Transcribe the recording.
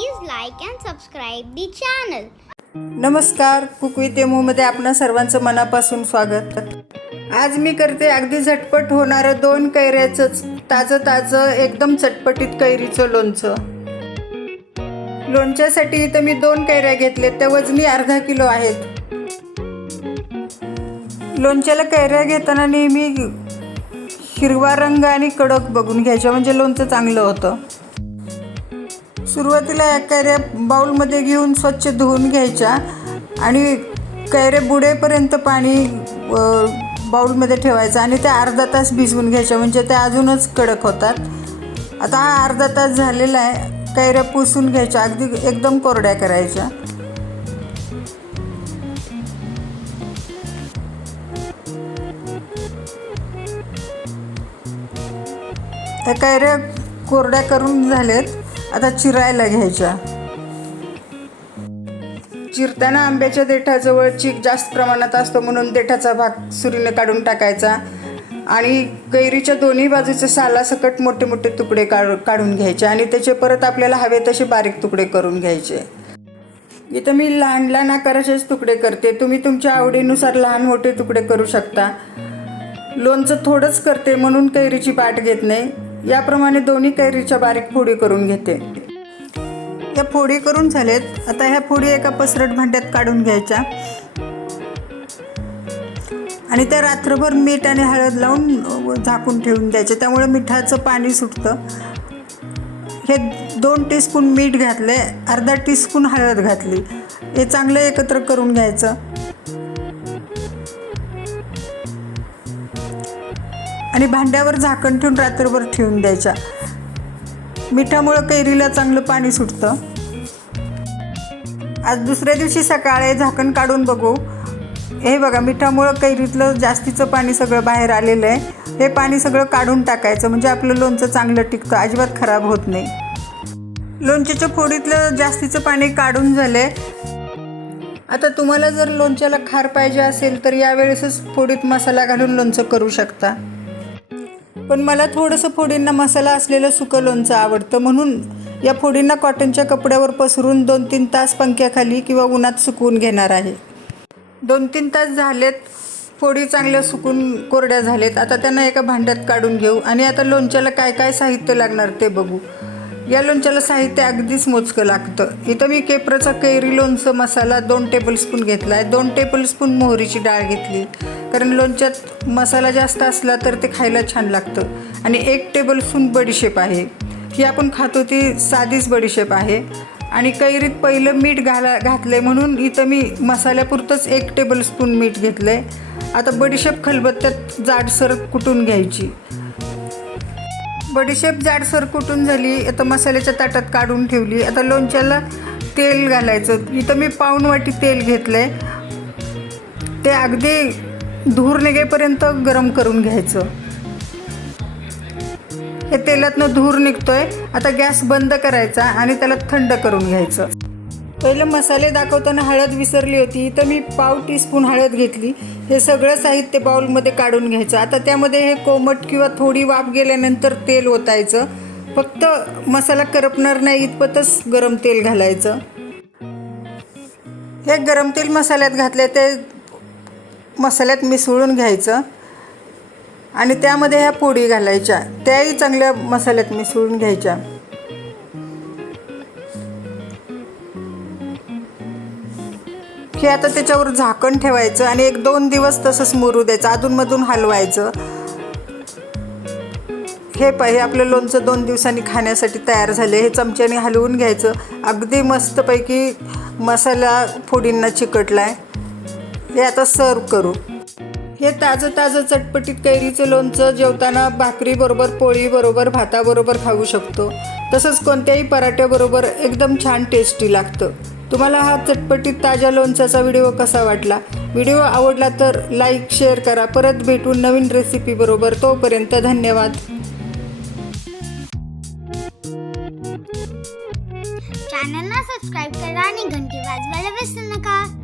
Please like and subscribe the channel नमस्कार कुकवी तेमूमध्ये आपणा सर्वांचं मनापासून स्वागत. आज मी करते अगदी झटपट होणारं दोन कैऱ्याचं ताजं ताजं एकदम चटपटीत कैरीचं लोणचं. लोणच्यासाठी इथं मी दोन कैऱ्या घेतल्या त्या वजनी अर्धा किलो आहेत. लोणच्याला कैऱ्या घेताना नेहमी हिरवा रंग आणि कडक बघून घ्यायच्या म्हणजे लोणचं चांगलं होतं. सुरुवातीला या कैऱ्या बाऊलमध्ये घेऊन स्वच्छ धुवून घ्यायच्या आणि कैरे बुडेपर्यंत पाणी बाऊलमध्ये ठेवायचं आणि त्या अर्धा तास भिजवून घ्यायच्या. म्हणजे त्या अजूनच कडक होतात. आता हा अर्धा तास झालेला आहे. कैऱ्या पुसून घ्यायच्या. अगदी एकदम कोरड्या करायच्या. त्या कैऱ्या कोरड्या करून झाल्यात आता चिरायला घ्यायच्या. चिरताना आंब्याच्या देठाजवळ चीक जास्त प्रमाणात असतो म्हणून देठाचा भाग सुरीने काढून टाकायचा. आणि कैरीच्या दोन्ही बाजूचे सालासकट मोठे मोठे तुकडे काढ काढून घ्यायचे आणि त्याचे परत आपल्याला हवे तसे बारीक तुकडे करून घ्यायचे. इथं मी लहान लहान आकाराचेच तुकडे करते. तुम्ही तुमच्या आवडीनुसार लहान मोठे तुकडे करू शकता. लोणचं थोडंच करते म्हणून कैरीची पाठ घेत नाही. याप्रमाणे दोन्ही कैरीच्या बारीक फोडी करून घेते. या फोडी करून झालेत. आता ह्या फोडी एका पसरट भांड्यात काढून घ्यायच्या. आणि त्या रात्रभर मीठ आणि हळद लावून झाकून ठेवून द्यायचे. त्यामुळे मिठाचं पाणी सुटतं. हे दोन टीस्पून मीठ घातले अर्धा टीस्पून हळद घातली. हे चांगलं एकत्र करून घ्यायचं. आणि भांड्यावर झाकण ठेवून रात्रभर ठेवून द्यायच्या. मिठामुळं कैरीला चांगलं पाणी सुटतं. आज दुसऱ्या दिवशी सकाळी झाकण काढून बघू. हे बघा मिठामुळं कैरीतलं जास्तीचं पाणी सगळं बाहेर आलेलं आहे. हे पाणी सगळं काढून टाकायचं म्हणजे आपलं लोणचं चांगलं टिकतं अजिबात खराब होत नाही. लोणच्याच्या फोडीतलं जास्तीचं पाणी काढून झालंय. आता तुम्हाला जर लोणच्याला खार पाहिजे असेल तर यावेळेसच फोडीत मसाला घालून लोणचं करू शकता. पण मला थोडंसं फोडींना मसाला असलेलं सुकं लोणचं आवडतं. म्हणून या फोडींना कॉटनच्या कपड्यावर पसरून दोन तीन तास पंख्याखाली किंवा उन्हात सुकवून घेणार आहे. दोन तीन तास झालेत फोडी चांगल्या सुकून कोरड्या झालेत. आता त्यांना एका भांड्यात काढून घेऊ. आणि आता लोणच्याला काय काय साहित्य लागणार ते बघू. या लोणच्याला साहित्य अगदीच मोजकं लागतं. इथं मी केपराचा कैरी लोणचं मसाला दोन टेबलस्पून घेतला आहे दोन टेबलस्पून मोहरीची डाळ घेतली. कारण लोणच्यात मसाला जास्त असला तर ते खायला छान लागतं. आणि एक टेबलस्पून बडीशेप आहे. ही आपण खातो ती साधीच बडीशेप आहे. आणि कैरीत पहिलं मीठ घाला घातलं आहे म्हणून इथं मी मसाल्यापुरतंच एक टेबलस्पून मीठ घेतलं आहे आता बडीशेप खलबत्त्यात जाडसर कुटून घ्यायची. बडीशेप जाडसर कुटून झाली आता मसाल्याच्या ताटात काढून ठेवली. आता लोणच्याला तेल घालायचं. इथं मी पाऊण वाटी तेल घेतलं आहे ते अगदी धूर निघेपर्यंत गरम करून घ्यायचं. हे तेलातनं धूर निघतोय. आता गॅस बंद करायचा आणि त्याला थंड करून घ्यायचं. पहिलं मसाले दाखवताना हळद विसरली होती तर मी पाव टीस्पून हळद घेतली. हे सगळं साहित्य बाऊलमध्ये काढून घ्यायचं. आता त्यामध्ये हे कोमट किंवा थोडी वाफ गेल्यानंतर तेल ओतायचं. फक्त मसाला करपणार नाही इतपतच गरम तेल घालायचं. हे गरम तेल मसाल्यात घातले ते मसाल्यात मिसळून घ्यायचं आणि त्यामध्ये ह्या पोळी घालायच्या. त्याही चांगल्या मसाल्यात मिसळून घ्यायच्या. हे आता त्याच्यावर झाकण ठेवायचं आणि एक दोन दिवस तसंच मुरू द्यायचं. अधूनमधून हलवायचं. हे पाहिजे आपलं लोणचं दोन दिवसांनी खाण्यासाठी तयार झाले. हे चमच्याने हलवून घ्यायचं. अगदी मस्तपैकी मसाला फोडींना चिकटला आहे हे आता सर्व करू. हे ताजं ताजं चटपटीत कैरीचं लोणचं जेवताना भाकरीबरोबर पोळीबरोबर भाताबरोबर खाऊ शकतो. तसंच कोणत्याही पराठ्याबरोबर एकदम छान टेस्टी लागतं. तुम्हाला हा चटपटीत ताज्या लोणच्याचा व्हिडिओ कसा वाटला? व्हिडिओ आवडला तर लाईक शेअर करा. परत भेटून नवीन रेसिपीबरोबर तोपर्यंत धन्यवाद. चॅनलला सबस्क्राईब करा आणि घंटी वाजवायला विसरू नका.